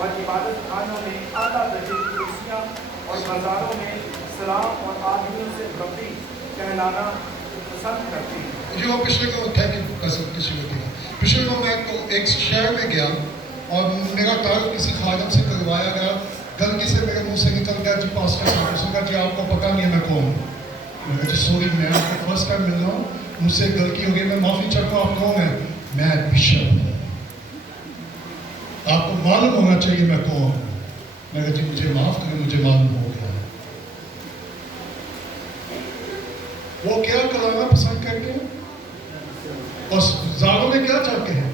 اور عبادت خانوں میں اعلیٰ درجے کی کرسیاں اور بازاروں میں سلام اور آدمیوں سے ربی کہلانا پسند کرتے ہیں۔ جو پچھلے کو پچھلے کو میں ایک شہر میں گیا اور میرا تعلق کسی خادم سے کروایا گیا، غلطی سے میرے منہ سے نکل گیا جی پاسٹر صاحب، اس نے کہا جی آپ کو پتہ نہیں ہے میں کون ہوں۔ میں نے کہا جی سوری میں آپ کو فرسٹ ٹائم مل رہا ہوں، مجھ سے غلطی ہو گئی، میں معافی چاہتا ہوں، آپ کون ہیں؟ میں بشپ ہوں، آپ کو معلوم ہونا چاہیے میں کون ہوں۔ میں نے کہا جی مجھے معاف کریں، مجھے معلوم ہو گیا۔ وہ کیا کرانا پسند کرتے ہیں اور زالوں میں کیا چاہتے ہیں؟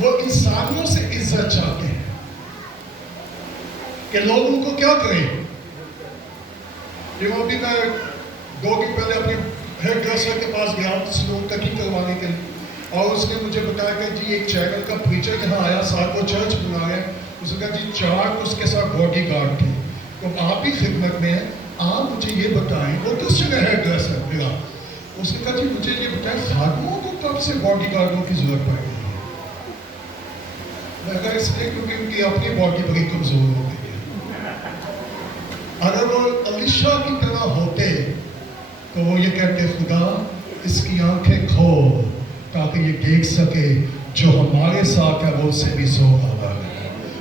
وہ انسانوں سے عزت چاہتے ہیں کہ لوگ ان کو کیا کریں۔ یہ وہ بھی میں 2 دن پہلے اپنے ہیئر ڈریسر کے پاس گیا سلون تکی کروانے کے لیے، اور اس نے مجھے بتایا کہ جی ایک چینل کا پریچر یہاں آیا، ساتھ وہ چرچ بنا رہے ہیں، اس نے کہا جی 4 اس کے ساتھ باڈی گارڈ تھے، تو آپ بھی خدمت میں ہیں، آپ مجھے یہ بتائیں، وہ کس جگہ ہیئر ڈریسر میرا، اس نے کہا جی مجھے یہ بتائیں خادموں کو کب سے باڈی گارڈوں کی ضرورت پڑ گئی ہے؟ میں اگر اس لیے کیونکہ ان کی اپنی باڈی بڑی کمزور ہو گئی ہے۔ اگر وہ علیشا کی طرح ہوتے تو وہ یہ کہتے خدا اس کی آنکھیں کھول تاکہ یہ دیکھ سکے جو ہمارے ساتھ ہے وہ اس سے بھی زور آور ہے۔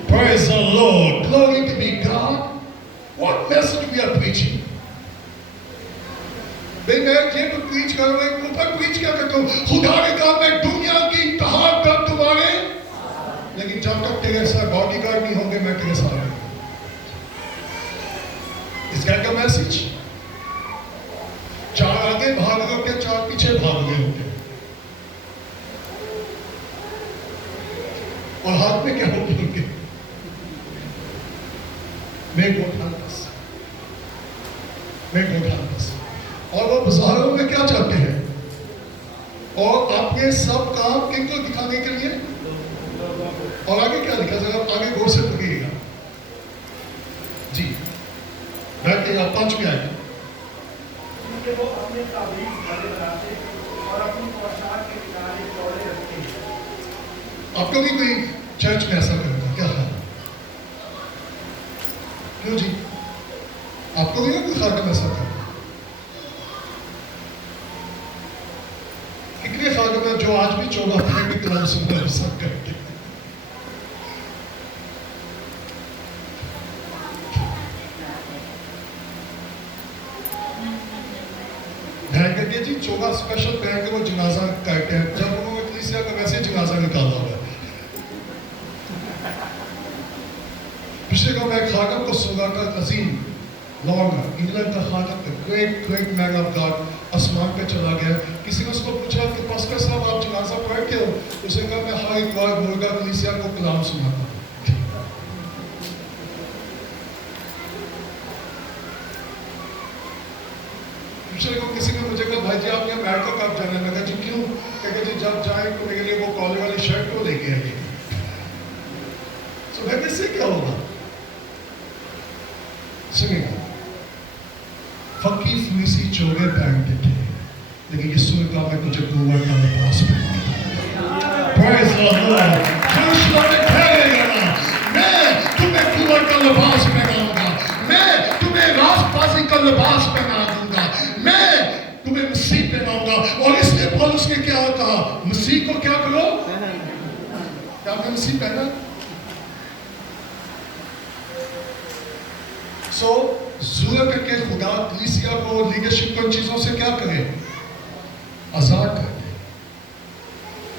Praise the Lord, glory to be God. What message we are preaching? بھئی میں یہ تو پریچ کر رہا ہوں، اوپر پریچ کیا کرتا ہوں؟ خدا نے کہا میں دنیا کی انتہا تک تمہارے، لیکن جب تک تیرے ساتھ باڈی گارڈ نہیں ہوں گے میں تیرے ساتھ نہیں ہوں۔ اس کا میسج 4 آگے بھاگ رہے ہوتے 4 پیچھے بھاگ رہے ہوتے، اور ہاتھ میں کیا ہوتے ان کے؟ میں گوٹھان بس، اور وہ بازاروں میں کیا چاہتے ہیں؟ اور اپنے سب کام کن کو دکھانے کے لیے؟ اور آگے کیا لکھا ذرا آگے غور سے پڑھیے گا جی، بیٹھ کے آپ 5 میں آئے گا۔ کیونکہ وہ اپنے تعویذ گھڑے بناتے اور اپنی پوشاک کے کنارے چوڑے رکھتے ہیں۔ آپ کو بھی کوئی چرچ میں ایسا کرتا کیا خیال؟ کیوں جی؟ آپ کو بھی کوئی خادم ایسا کرتا؟ کتنے خادم ہیں جو آج بھی 14 دن بھی کلام سننا پسند کرتے ہیں؟ دھیان کریے جی، 14 اسپیشل پہن کے وہ جنازہ کرتے ہیں، جب انہوں نے کلیسیا کا ویسے جنازہ نکالا ہوا ہے۔ پچھلے کو میں ایک خادم کو سنا تھا، عظیم لارڈ انگلینڈ کا خادم تھا، گریٹ مین آف گاڈ، آسمان پہ چلا گیا۔ کسی نے اس کو پوچھا کہ پاسٹر صاحب آپ جنازہ پڑھتے ہو؟ اس نے کہا میں ہر اتوار مرگا کلیسیا کو کلام سناتا ہوں۔ پچھلے کو کسی نے مجھے کہا بھائی جی آپ نے امریکہ کب جانا ہے؟ میں کہا جی کیوں؟ کہ جی جب جائیں تو میرے لیے وہ کالر والی شرٹ کو لے کے آئیے۔ سو میں کس سے کیا ہوگا؟ سنیں گا، فقی فلیسی چوڑے پہنتے تھے، لیکن یسوع نے کہا میں تجھے قوت کا لباس پہناؤں گا۔ Praise the Lord. یسوع نے کہہ گا میں تمہیں قوت کا لباس پہناؤں گا، میں تمہیں راست بازی کا لباس پہنا دوں گا، میں تمہیں مسیح پہناؤں گا۔ اور اس لیے پولس نے کیا کہا؟ مسیح کو کیا کرو؟ کیا آپ نے مسیح پہنا؟ سو ضرورت ہے کہ خدا کلیسیا کو لیڈرشپ کو ان چیزوں سے کیا کرے؟ آزاد کر دے۔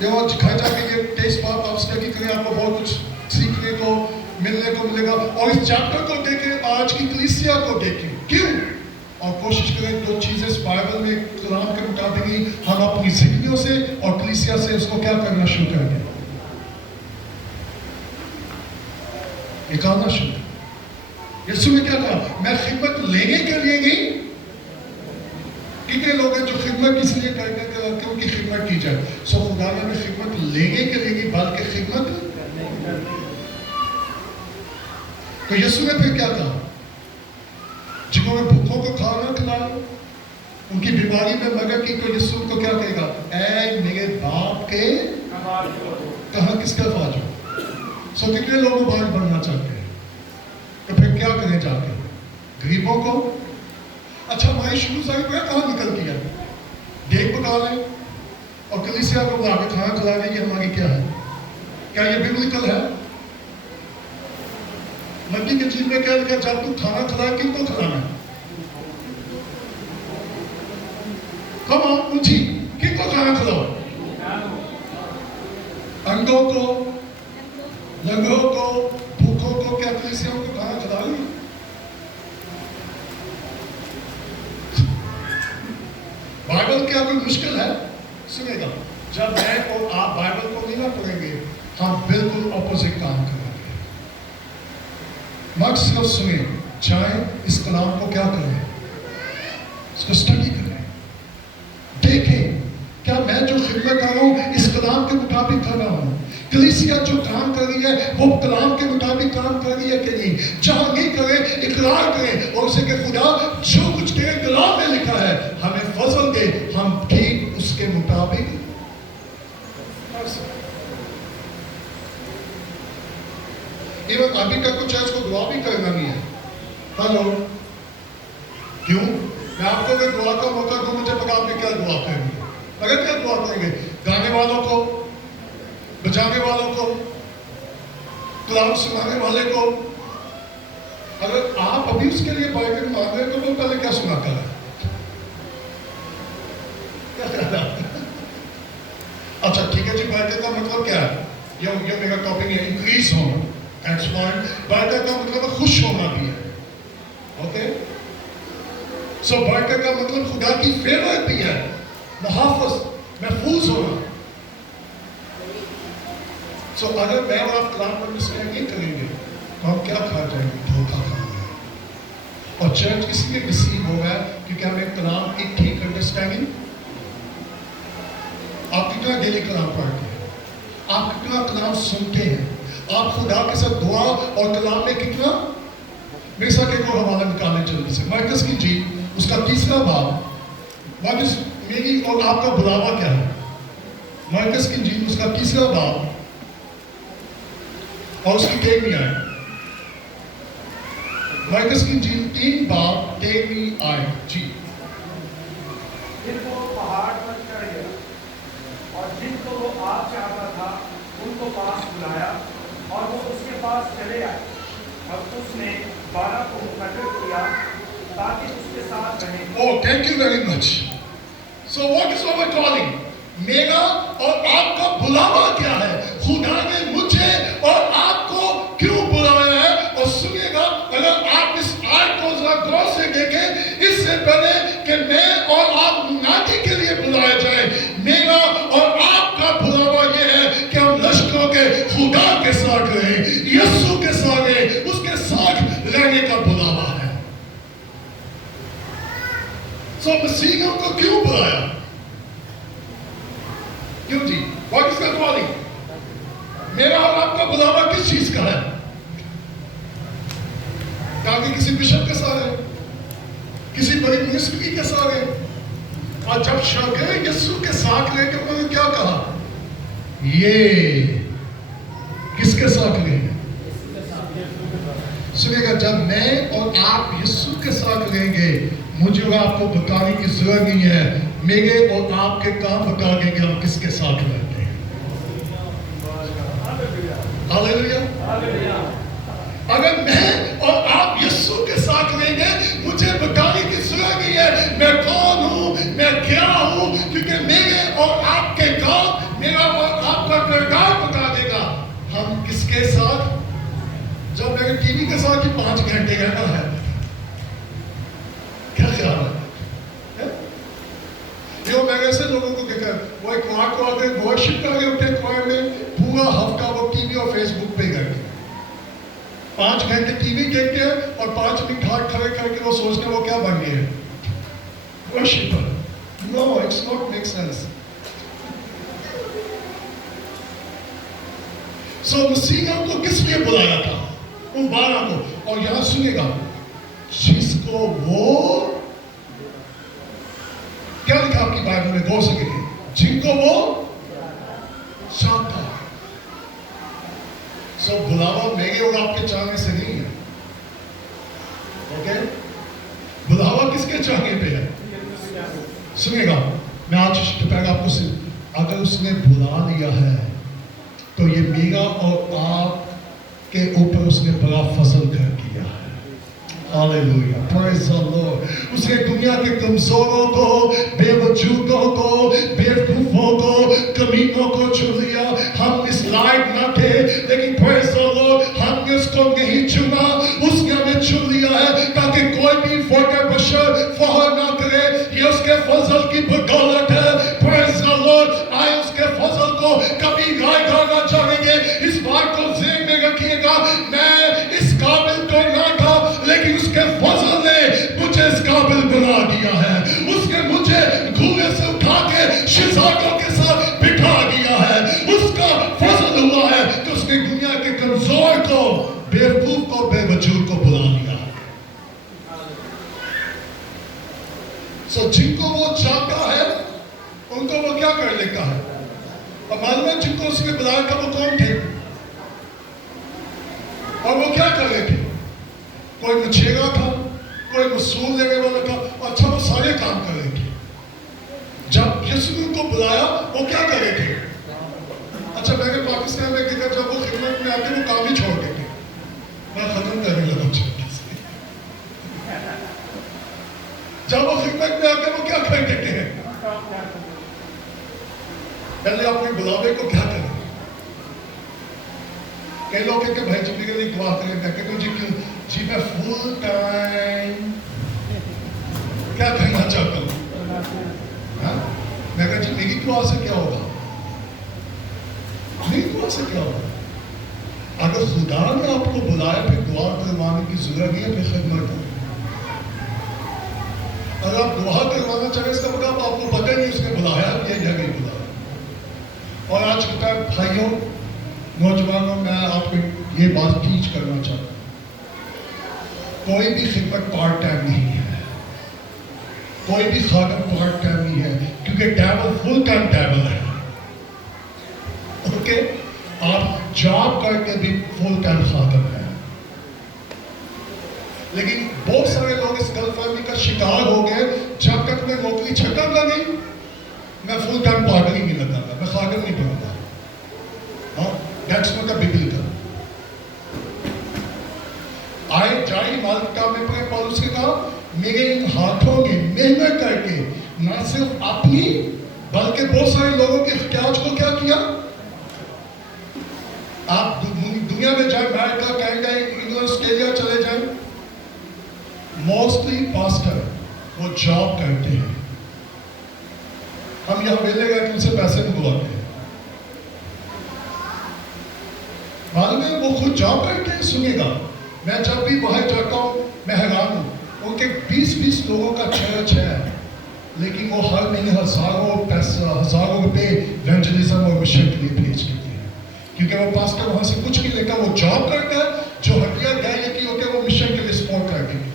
یہ وہ گھر جا کے یہ ٹیسٹ آپ اسٹڈی کریں، آپ کو بہت کچھ سیکھنے کو ملنے کو ملے گا، اور اس چیپٹر کو دیکھیں، آج کی کلیسیا کو دیکھیں، کیوں؟ اور کوشش کریں 2 چیزیں بائبل میں قرآن کے مطابق ہی ہم اپنی زندگیوں سے اور کلیسیا سے اس کو کیا کرنا شروع کر دیں؟ نکالنا شروع۔ یسوع نے کیا کہا؟ میں خدمت لینے کے لیے نہیں، کتنے لوگ ہیں جو خدمت اس لیے کرتے ہیں کہ ان کی خدمت کی جائے۔ سو خدا نے ہمیں خدمت لینے کے لیے نہیں بلکہ خدمت۔ تو یسوع نے پھر کیا کہا؟ جنہوں نے بھوکوں کو کھانا کھلایا، ان کی بیماری میں مدد کی، تو یسوع کو کیا کہے گا؟ اے میرے باپ کے کہاں کس کا فاج ہو؟ सो कितने लोग बाहर बनना चाहते हैं? तो फिर क्या करें जाके? गरीबों को? अच्छा, हमारी शुरू से कहाँ निकलती है? देख पका लें और कलीसिया को बुला के खाना खिला दें, ये हमारी क्या है? क्या ये बिब्लिकल है? नबी के चीज में क्या लिखा? जब तू खाना खिलाए, किनको खिलाना? कम ऑन, पूछी, किनको खाना खिलाओ? अंधों को, लंगड़ों को, भूखों को, क्या कलीसिया को खाना खिला ली? बाइबल क्या कोई मुश्किल है? सुनेगा, जब मैं और आप बाइबल को नहीं ना पढ़ेंगे, हम बिल्कुल ऑपोजिट काम करेंगे। मत सिर्फ सुने, चाहे इस कलाम को क्या करें, इसको स्टडी करें, देखें क्या मैं जो खिदमत कर रहा हूं इस कलाम के मुताबिक कर रहा हूं? कलीसिया जो काम कर रही है वो कलाम के मुताबिक काम कर रही है कि नहीं? जहां नहीं करे, इकरार करें और उसे के खुदा जो कुछ तेरे कलाम में लिखा है हमें फजल दे, हम ठीक उसके मुताबिक कर सकते। इवन अभी तक कुछ को दुआ भी करना नहीं है। हेलो, क्यों? मैं आपको अगर दुआ का मौका दूं, मुझे पता आपने क्या दुआ करेंगे? अगर क्या दुआ करेंगे? गाने वालों को, बजाने वालों को, कलाम सुनाने वाले को। अगर आप अभी उसके लिए बाइबल मांग रहे तो वो पहले क्या सुना कर अच्छा ठीक है जी, बाइबल का मतलब क्या है? ये मेरा टॉपिक है, इंक्रीज होना। बाइबल का मतलब खुश होना भी है। ओके, सो बाइबल का मतलब खुदा की फेवर भी है, मुहाफ़िज़, महफूज होना। सो अगर मैं और आप कलाम पर मिसगाइड नहीं करेंगे तो हम क्या खा जाएंगे? धोखा खाएंगे। और चर्च इसलिए रिसीव होगा क्योंकि हमें कलाम की ठीक अंडरस्टैंडिंग। आप कितना डेली कलाम पढ़ते हैं? आप कितना कलाम सुनते हैं? आप खुदा के साथ दुआ और कलाम में कितना? मेरे साथ एक और हवाला निकालें जल्दी से, मरकज़ की जी उसका 3रा बाब। मरकज़, मेरी और आपका बुलावा क्या है? मरकज़ की जी उसका 3रा बाब और उसकी 13वीं आयत। मरकज़ की इंजील 3 बाब 13वीं आयत जी। फिर वो पहाड़ पर चढ़ गया और जिनको वो आप चाहता था उनको पास बुलाया और वो उसके पास चले आए और उसने 12 को मुकर्रर किया ताकि उसके साथ रहें। Oh, thank you very much. So what is our calling? मेरा और आपका बुलावा क्या है? खुदा ने मुझे और आपको क्यों बुलाया है? और सुनिएगा, अगर आप इस आयत को जरा गौर से देखें, इससे पहले कि मैं और आप मुनादी के लिए बुलाया जाए, मेरा और आपका बुलावा यह है कि हम लश्करों के खुदा के साथ रहें, यीशु के साथ रहें, उसके साथ रहने का बुलावा है। सो मसीहियों को क्यों बुलाया? क्यों जी? What is the calling? मेरा और आपका बुलावा किस चीज का है? ताकि किसी बिशप के साथ है, किसी बड़ी मिनिस्ट्री के साथ है। और जब शागिर्द यीशु के साथ रहे तो उन्होंने क्या कहा? ये किसके साथ रहेंगे? सुनिएगा, जब मैं और आप यीशु के साथ रहेंगे, मुझे और आपको बताने की जरूरत नहीं है, मेरे और आपके काम बता देंगे हम किसके साथ रहते हैं। हालेलुया। अगर मैं और आप यीशु के साथ रहेंगे, मुझे बताने की जरूरत नहीं है मैं कौन हूं, मैं क्या हूं, क्योंकि मेरे और आपके काम, मेरा और आपका किरदार बता देगा हम किसके साथ। जब मेरे टीवी के साथ ही 5 घंटे रहना है, क्या ख्याल है? जो मैंने ऐसे लोगों को देखा, वो एक वहां को आते वर्शिप कर रहे होते हैं क्वायर में, पूरा हफ्ता वो टीवी और फेसबुक पे गए, 5 घंटे टीवी देखते हैं और 5 मिनट हाथ खड़े करके वो सोचते हैं वो क्या बन गए, worshipper. No, it's not make sense. So मसीहा को किस लिए बुलाया था? उन 12 को। और यहां सुनिएगा, जिसको वो क्या लिखा आपकी बाइबल में? गौर से देखिए, जिनको वो चाहता। सो बुलावा मेरे और आपके चाहने से नहीं है, ओके? बुलावा किसके चाहने पे है? सुनिएगा, मैं आज दोपहर आपको अगर उसने बुला लिया है तो ये मेरा और आप के ऊपर उसने बड़ा फजल कर दिया है। Hallelujah, praise the Lord. उसने दुनिया के कमजोरों को, बेवजूदों को, बेवकूफों को, कमीनों को चुन लिया। हम इस लायक न थे, लेकिन praise the Lord, हमने उसको नहीं चुना, उसने हमें चुन लिया है ताकि कोई भी फौके बशर फहर ना करे। ये उसके फजल की बदौलत है। praise the Lord, आए उसके फजल को कभी गाय गाना चाहेंगे। इस बात को ज़हन में रखिएगा, मैं इस काबिल तो ना था, लेकिन उसके फजल ने मुझे इस काबिल बना दिया है। उसने मुझे धूए से उठा के शिजाकों के साथ बिठा दिया है। उसका फजल हुआ है कि उसने दुनिया के कमजोर को, बेवकूफ को, बेवजूद को बुला लिया। सो जिनको वो चाहता है उनको वो क्या कर लेता है। और मालूम है जिनको उसने बुलाया था वो कौन थे और वो क्या कर रहे थे? कोई मछेरा था, कोई वसूल लेने वाला था, अच्छा वो सारे काम कर रहे थे। जब यीशु ने उनको बुलाया वो क्या कर रहे थे? अच्छा मैंने पाकिस्तान में देखा जब वो खिदमत में आते वो काम ही छोड़ देते। मैं खत्म करने लगा जब वो खिदमत में आते वो क्या कर देते हैं? पहले अपने बुलावे को क्या करें? कई लोग कहते भाई जी मेरे लिए दुआ करें, मैं कहता हूँ जी क्यों जी मैं फुल टाइम क्या कहना चाहता हूँ। मैं कहता जी मेरी दुआ से क्या होगा? मेरी दुआ से क्या होगा? अगर खुदा ने आपको बुलाया फिर दुआ करवाने की जरूरत नहीं है, फिर खिदमत करें। अगर आप दुआ करवाना चाहें इसका मतलब आपको पता नहीं उसने बुलाया या नहीं बुलाया। और आज के टाइम भाइयों नौजवानों मैं आपको ये बात टीच करना चाहता हूँ, कोई भी खिदमत पार्ट टाइम नहीं है, कोई भी खादम पार्ट टाइम नहीं है, क्योंकि डेविल फुल टाइम डेविल है। ओके, आप जॉब करके भी फुल टाइम खादम है। लेकिन बहुत सारे लोग इस गलतफहमी का शिकार हो गए, जब तक मैं नौकरी छूटूंगा नहीं मैं फुल टाइम पार्टनर ही नहीं लगाऊंगा, मैं खादम नहीं बनूंगा। हाँ, that's not a biblical. आए जाए मालिका में पढ़े पौलुस ने कहा मेरे इन हाथों की मेहनत करके ना सिर्फ अपनी बल्कि बहुत सारे लोगों के इख्तियाज को क्या किया। आप दुनिया में जाए, अमेरिका, कनाडा, इंग्लैंड, ऑस्ट्रेलिया चले जाए, मोस्टली पास्टर वो जॉब करते हैं। हम यहाँ वेले गए कि उनसे पैसे नहीं बुलाते हैं, मालूम है वो खुद जॉब करते हैं। सुनिएगा, मैं जब भी बाहर जाता हूँ मैं हैरान हूँ, उनके 20-20 लोगों का चर्च है, लेकिन वो हर महीने हजारों रुपए इवेंजलिज्म और मिशन के लिए भेज देते हैं, क्योंकि वो पास्टर वहाँ से कुछ नहीं लेता, वो जॉब करता है। जो हड्डियाँ गाय की होती है वो मिशन के लिए सपोर्ट करते हैं।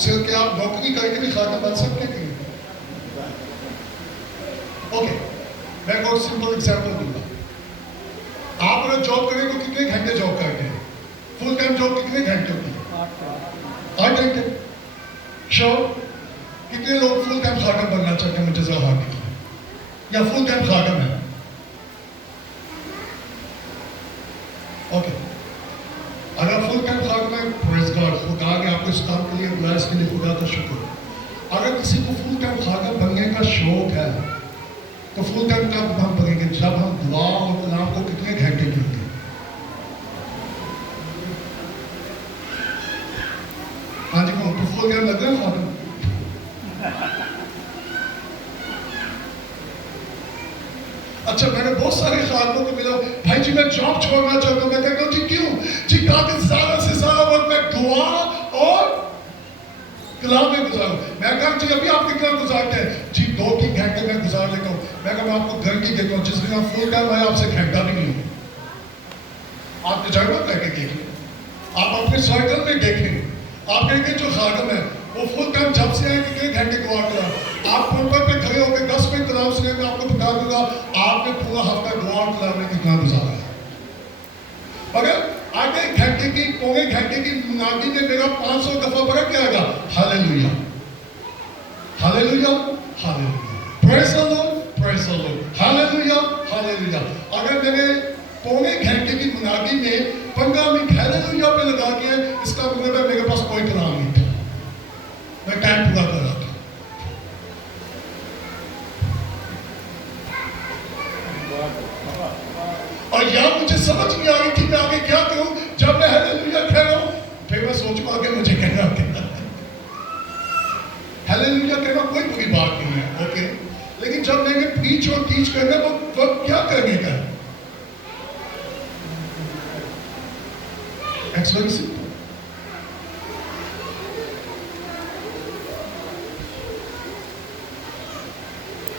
सिर्फ क्या आप नौकरी करके भी खाना बन सकते हैं? ओके, मैं एक और सिंपल एग्जांपल दूंगा। आप अगर जॉब करें तो कितने घंटे जॉब करते हैं? फुल टाइम जॉब कितने घंटे होती है? 8 घंटे। श्योर? कितने लोग फुल टाइम खादम बनना चाहते हैं? मुझे जरा हाथ दिखाएं, या फुल टाइम खादम है? ओके, अगर फुल टाइम खादम है, प्रेज़ गॉड, खुदा ने आपको इस काम के लिए बुलाया, इसके लिए खुदा का शुक्र। अगर किसी को फुल टाइम खादम बनने का शौक है तो फुल टाइम कब हम बनेंगे? जब हम दुआ और कलाम को कितने घंटे देंगे? हाँ जी, तो फुल टाइम लग रहा है खादम। अच्छा, मैंने बहुत सारे खादमों को मिला, भाई जी मैं जॉब छोड़ना चाहता हूँ। मैं कहता हूँ जी क्यों? जी ताकि ज्यादा से ज्यादा वक्त मैं दुआ और कलाम में गुजारूं। मैं कहा जी अभी आप कितना गुजारते हैं? जी 2-3 घंटे में गुजार लेता हूँ। मैं कहा मैं आपको घर की देता हूँ, जिस दिन आप फुल टाइम आए आपसे घंटा भी नहीं हो। आप तजर्बा करके देखिए, आप अपने सर्कल में देखें, आप कहेंगे जो खादम है वो फुल टाइम जब से आए कि 1 घंटे को आउट करा। आप पंपर पे खड़े होकर 10 मिनट कराओ, उसने मैं आपको बता दूंगा आपने पूरा हफ्ता गो आउट कराने कितना गुजारा है। अगर आधे घंटे की पौने घंटे की मुनादी में मेरा 500 दफा पढ़ा क्या आएगा? Hallelujah, hallelujah, hallelujah, praise the Lord, praise the Lord, hallelujah, hallelujah. अगर मैंने पौने घंटे की मुनादी में 15 मिनट हालेलुया पे लगा के, इसका मतलब है मेरे पास कोई कलाम नहीं था, मैं टाइम पूरा कर रहा था। और यहाँ मुझे समझ नहीं आ रही थी मैं आगे क्या करूं। जब मैं हालेलुया कह रहा हूं फिर मैं सोचूं आगे मुझे कहना क्या। हालेलुया कहना कोई बुरी बात नहीं है, ओके, लेकिन जब मैंने प्रीच और टीच करना वो क्या करने का? It's very simple.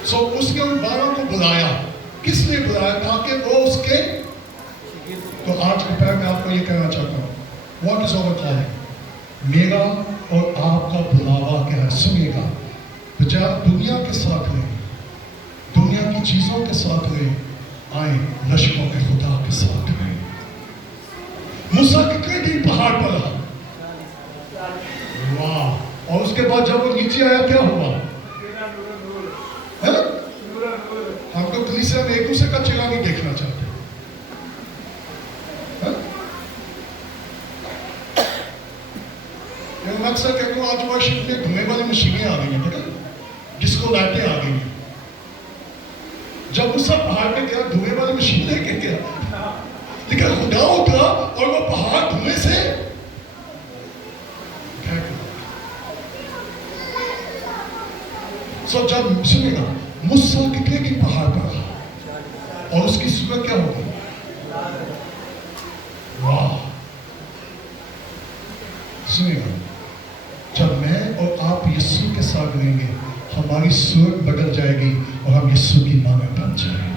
So उसने उन 12 को बुलाया, किसने बुलाया? ताकि वो उसके, तो आज के पैर में आपको ये कहना चाहता हूँ, What is our calling? मेरा और आपका बुलावा क्या है? सुनिएगा, तो जब आप दुनिया के साथ रहें, दुनिया की चीजों के साथ रहें, आए लश्करों के खुदा के साथ रहें। मूसा कितने दिन पहाड़ पर रहा? वाह। और उसके बाद जब वो नीचे आया क्या हुआ? हम तो कलीसिया में एक दूसरे का चेहरा नहीं देखना चाहते। मैं अक्सर कहता हूँ आज वर्षिप में धुएं वाली मशीनें आ गई हैं, पता है? जिसको लाइटें आ गई हैं। जब मूसा पहाड़ पे गया धुएं वाली मशीन लेके गया, लेकिन खुदा उतरा और वो पहाड़ धुएं से सो जब सुनेगा मूसा कितने की पहाड़ पर रहा और उसकी सूरत क्या होगी? वाह। सुनेगा, जब मैं और आप यीशु के साथ रहेंगे हमारी सूरत बदल जाएगी और हम यीशु की मानव बन जाएंगे।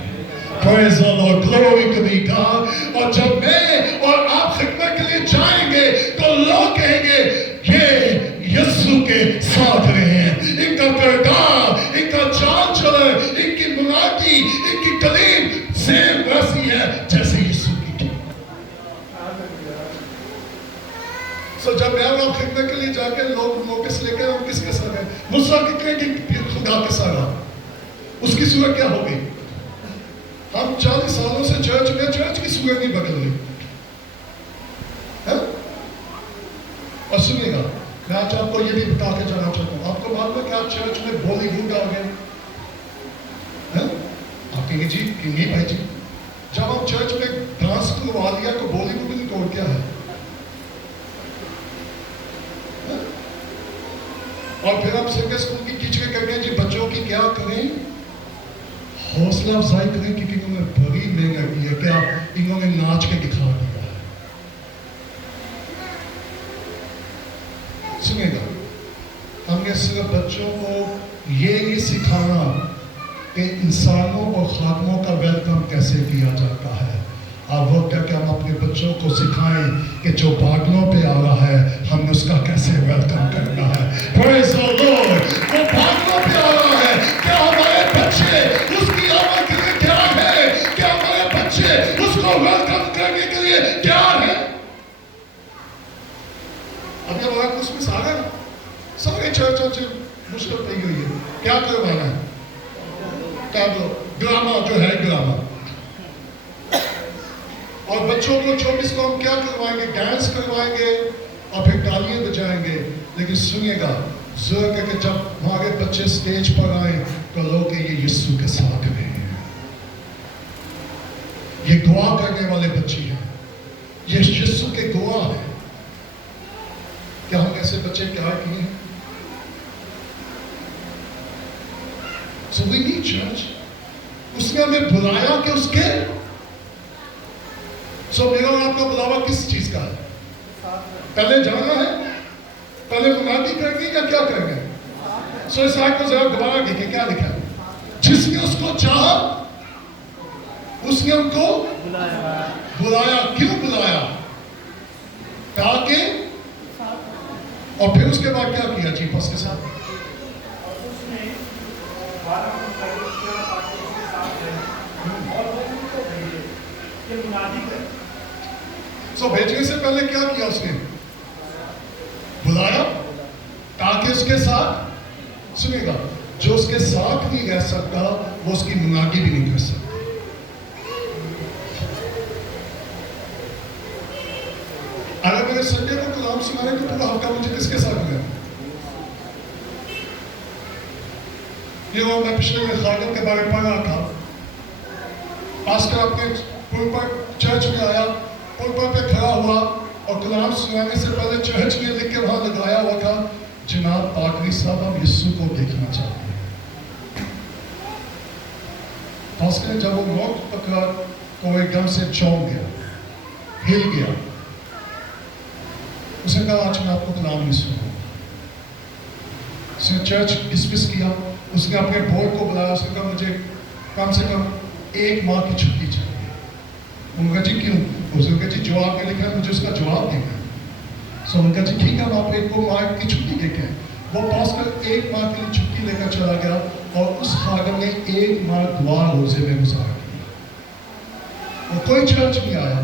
Praise the Lord, glory to be God। और जब मैं और आप खिदमत के लिए जाएंगे तो लोग कहेंगे ये यीशु के साथ रहे हैं, इनका किरदार, इनका चाल चलन, इनकी मुनादी, इनकी तालीम सेम वैसी है जैसे यीशु की थी। सो जब मैं और खिदमत के लिए जाके लोग नोटिस लेकर हम किसके साथ हैं? मूसा कितने दिन खुदा के साथ रहा, उसकी सूरत क्या होगी? हम 40 सालों से चर्च में, चर्च की सूरत नहीं बदल रही है? और सुनिएगा, मैं आज आपको ये भी बता के जाना चाहता हूँ, आपको मालूम है कि आप चर्च में बॉलीवुड आ गए हैं? आप कहेंगे जी कि नहीं भाई जी, जब हम चर्च में डांस करवा दिया तो बॉलीवुड नहीं तो क्या है? और फिर आप संडे स्कूल की टीचर कहते हैं जी बच्चों की क्या करें? हौसला अफजाई करें कि इन्होंने बड़ी मेहनत की है, क्या इन्होंने नाच के दिखा दिया है। सुनिएगा, हमने सिर्फ बच्चों को ये नहीं सिखाना कि इंसानों और खादमों का वेलकम कैसे किया जाता है। अब वो क्या हम अपने बच्चों को सिखाएं कि जो बादलों पे आ रहा है हमने उसका कैसे वेलकम करना है। Praise the Lord, वो बादलों पे आ रहा है, क्या हमारे बच्चे उसकी आमद के लिए तैयार है? क्या हमारे बच्चे उसको वेलकम करने के लिए तैयार है? अब जब अगर उसमें सारे चर्चों से मुश्किल पड़ी हुई है, क्या करवाना है? क्या ड्रामा जो है ड्रामा, और बच्चों को 24 को हम क्या करवाएंगे? डांस करवाएंगे और फिर तालियां बजाएंगे। लेकिन सुनिएगा, जरूरत है कि जब हमारे बच्चे स्टेज पर आए तो लोग ये यीशु के साथ में ये दुआ करने वाले बच्चे हैं, ये यीशु के दुआ है। क्या हम ऐसे बच्चे प्यार किए हैं? So we need church। उसने हमें बुलाया कि उसके मेरा और आपका बुलावा किस चीज का है? पहले जाना है, पहले मुनादी करनी या क्या करना है? इस आयत को जरा दोबारा देखें, क्या लिखा है? जिसने उसको चाहा उसने उनको बुलाया। क्यों बुलाया? ताकि اور پھر اس کے بعد کیا کیا جی پس کے ساتھ؟ اور اس نے 12 مقرر کیا تاکہ اس کے ساتھ رہیں اور وہ ان کو بھیجے کہ منادی کریں. سو بھیجنے سے پہلے کیا کیا اس نے؟ بلایا تاکہ اس کے ساتھ سنے گا. جو اس کے ساتھ نہیں رہ سکتا وہ اس کی منادی بھی نہیں کر سکتا. اگر میرے سنڈے کو کلام سنانے تو پورا ہفتہ مجھے کس کے ساتھ گیا؟ یہ وہ میں پچھلے میں خادم کے بارے میں پڑھ رہا تھا. پاسٹر اپنے پلپٹ چرچ میں آیا, پلپٹ پہ کھڑا ہوا اور کلام سنانے سے پہلے چرچ میں لکھ کے وہاں لگایا ہوا تھا, جناب پادری صاحب ہم یسوع کو دیکھنا چاہتے ہیں. پاسٹر نے جب وہ نوٹ پکڑا تو ایک دم سے چونک گیا, ہل گیا. اس نے کہا آج میں آپ کو کلام نہیں سنوں. اس نے چرچ ڈسمس کیا. اس نے اپنے بورڈ کو بلایا. اس نے کہا مجھے کم سے کم 1 ماہ کی چھٹی چاہیے. انہوں نے کہا جی کیوں؟ اس نے کہا جی جو آپ نے لکھا ہے مجھے اس کا جواب دینا ہے. سو انہوں نے کہا جی ٹھیک ہے ہم آپ 1 ماہ کی چھٹی دیتے ہیں. وہ پاسٹر 1 ماہ کی چھٹی لے کر چلا گیا اور اس خادم نے 1 ماہ دعا روزے میں گزارا کیا. اور کوئی چرچ نہیں آیا.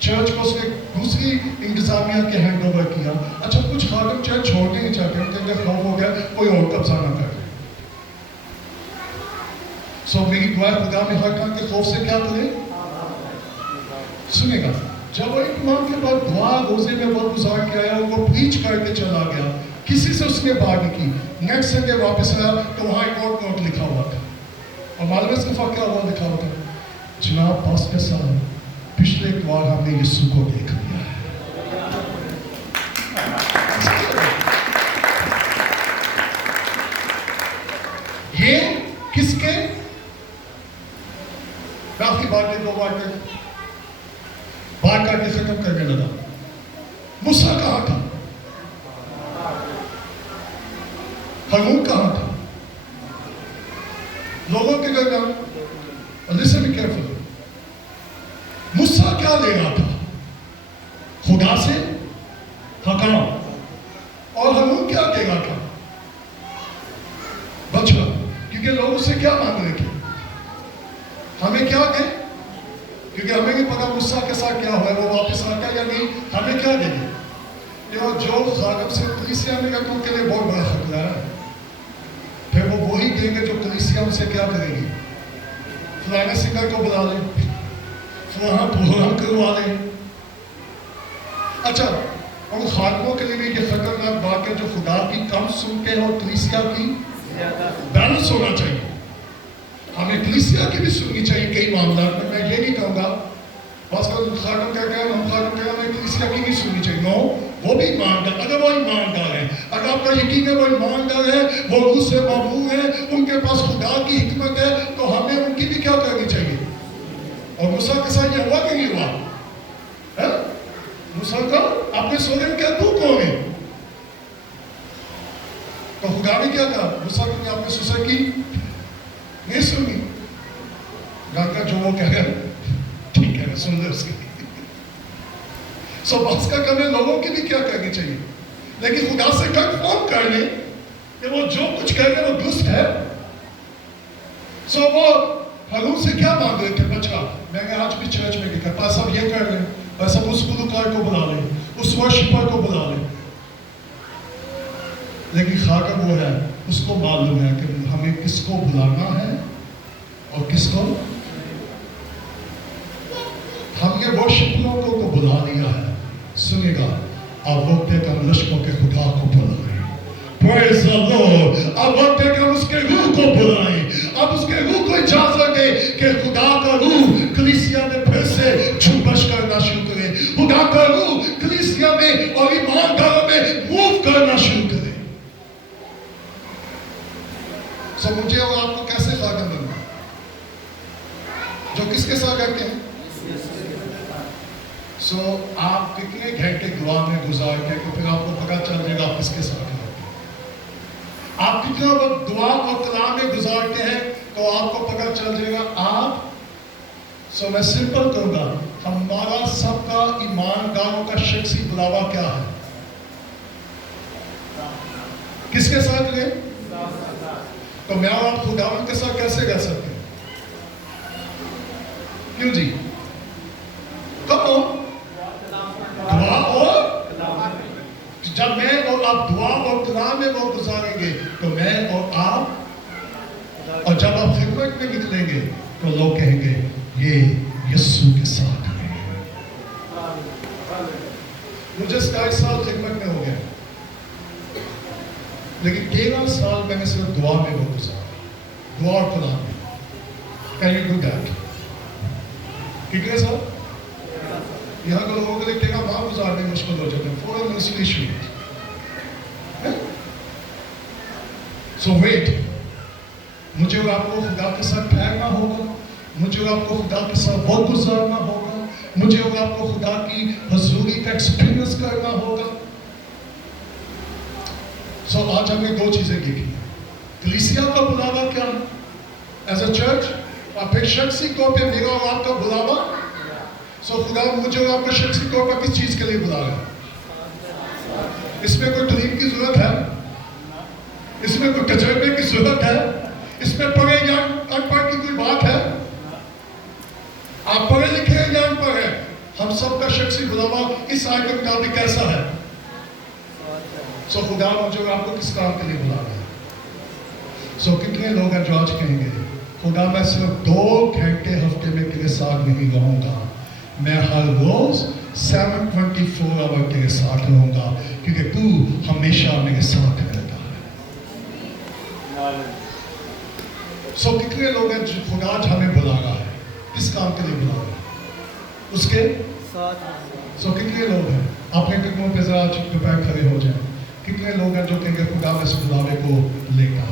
چرچ کو اس نے دوسری انتظامیہ کے ہینڈ اوور کیا. اچھا کچھ خادم چرچ چھوڑنے نہیں چاہتے ہیں کہ خوف ہو گیا کوئی اور قبضہ نہ کر لے. سو میری دعا خدا میں ہر کام کے خوف سے کیا کرے. سنے گا جب وہ 1 ماہ کے بعد دعا روزے میں وقت گزار کے آیا وہ پریچ کر کے چلا گیا, کسی سے اس نے بات نہیں کی. نیکسٹ سنڈے واپس آیا تو وہاں ایک اور نوٹ لکھا ہوا تھا اور معلوم ہے اس کا کیا ہوا لکھا ہوا تھا, جناب پاسٹر صاحب پچھلے اتوار ہم نے یسوع کو دیکھ لیا ہے. یہ کس کے باقی باتیں 2 بات کر کے ختم کرنے لگا. موسیٰ کہاں تھا؟ ہارون کہاں تھا؟ لوگوں کے درمیان. listen be careful. موسیٰ کیا لے رہا تھا؟ خدا سے حکام. اور ہارون کیا دے رہا تھا؟ بچہ. کیونکہ لوگ اس سے کیا مانگ رہے تھے؟ ہمیں کیا دے؟ کیونکہ ہمیں نہیں پتا موسیٰ کے ساتھ کیا ہوا ہے, وہ واپس آتا یا نہیں. ہمیں کیا دے گے؟ جو خادم سے کلیسیا میں رکھوں ان کے لیے بہت بڑا خطرہ ہے. پھر وہ وہی دیں گے جو کلیسیا ان سے کیا کرے گی. فلانے سنگر کو بلا لیں, فلاں پروگرام کروا لیں. اچھا ان خادموں کے لیے بھی یہ خطرناک بات ہے جو خدا کی کم سنتے ہیں اور کلیسیا کی بیلنس ہونا چاہیے. ہمیں کلیسیا کی بھی سننی چاہیے کئی معاملات میں. میں یہ نہیں کہوں گا بس خادم کہتے ہیں ہم خادم کہتے ہیں ہمیں کلیسیا کی نہیں سننی چاہیے. نو, وہ بھی ایماندار. اگر وہ ایماندار ہے, اگر آپ کا یقین ہے وہ ایماندار ہے, وہ روح سے معمور ہے, ان کے پاس خدا کی حکمت ہے, تو ہمیں ان کی بھی کیا کرنی چاہیے. اور موسیٰ کے ساتھ یہ ہوا کہ نہیں ہوا؟ موسیٰ کا آپ نے سونے میں کیا تو کون ہے؟ تو خدا نے کیا کہا موسیٰ نے آپ نے سوسا کی نہیں سنی. گاکا جو وہ کہہ گئے ٹھیک ہے سن لے اس کی. سو بس کا کرنے لوگوں کی بھی کیا کرنی چاہیے, لیکن خدا سے کنفرم کر لیں کہ وہ جو کچھ کہہ رہے وہ درست ہے. سو وہ ہارون سے کیا مانگ رہے تھے؟ بچہ میں نے آج بھی چرچ میں دیکھا بس اب یہ کر لیں, بس اب اس گلوکار کو بلا لیں, اس ورشپر کو بلا لیں. لیکن خادم وہ ہے اس کو معلوم ہے کہ ہمیں کس کو بلانا ہے اور کس کو. ہم نے ورشپروں کو بلا لیا ہے. سنے گا اب وقت ہے کہ ہم لشکروں کے خدا کو بلائیں. Praise the Lord. اب وقت ہے کہ ہم اس کے روح کو بلائیں. اب اس کے روح کو اجازت دے کہ خدا کا روح کلیسیا میں پھر سے جھومش کرنا شروع کرے. خدا کا روح کلیسیا میں اور ایمانداروں میں موو کرنا شروع کرے. سو مجھے اور آپ کو کیسے خادم بننا جو کس کے ساتھ رہتے ہیں؟ سو آپ کتنے گھنٹے دعا میں گزارتے ہیں کہ پھر آپ کو پتا چل جائے گا آپ کس کے ساتھ رہتے ہیں. آپ کتنا وقت دعا اور کلام میں گزارتے ہیں تو آپ کو پتا چل جائے گا آپ. سو میں سمپل کروں گا, ہمارا سب کا ایمانداروں کا شخصی بلاوا کیا ہے؟ किस के साथ रहे? तो मैं और आप खुदावंद के साथ कैसे रह सकते हैं? क्यों जी? कब हो? दुआ और जब मैं और आप दुआ और कलाम में वो गुजारेंगे तो मैं और आप, और जब आप खिदमत में निकलेंगे तो लोग कहेंगे ये यीशु के साथ है। मुझे 27 साल खिदमत में हो गया, लेकिन 13 साल मैंने सिर्फ दुआ में वो गुजारा, दुआ और कलाम में। Can you do that? कितने साल? यहाँ के लोगों के लिए 13 माह गुजारने मुश्किल हो जाते हैं। फॉर मिनिस्ट्री सो वेट, मुझे और आपको खुदा के साथ ठहरना होगा, मुझे और आपको खुदा के साथ वक्त गुजारना होगा, मुझे और आपको खुदा की हजूरी का एक्सपीरियंस करना होगा। सो आज हमने 2 चीजें देखी। कलीसिया का बुलावा क्या है एज अ चर्च, और फिर शख्सी तौर पे मेरा और आपका बुलावा। सो खुदा मुझे और आपको शख्सी तौर पर किस चीज के लिए बुला रहा है? इसमें कोई तालीम की जरूरत है? इसमें कोई तजर्बे की जरूरत है? इसमें पढ़े या अनपढ़ की कोई बात है? आप पढ़े लिखे हैं या अनपढ़ हैं, हम सबका शख्सी बुलावा इस आयत के मुताबिक कैसा है? सो खुदा मुझे और आपको किस काम के लिए बुला रहा है? सो कितने लोग हैं जो आज कहेंगे खुदा मैं सिर्फ 2 घंटे हफ्ते में तेरे साथ नहीं रहूंगा, मैं हर रोज 724 आवर तेरे साथ रहूंगा, क्योंकि तू हमेशा मेरे साथ रहता है। सो कितने लोग हैं जो खुदा आज हमें बुला रहा है, किस काम के लिए बुला रहा है? उसके साथ। सो कितने लोग हैं, अपने कदमों पे जरा दोपहर खड़े हो जाए, कितने लोग हैं जो कहेंगे खुदा मैं इस बुलावे को लेगा?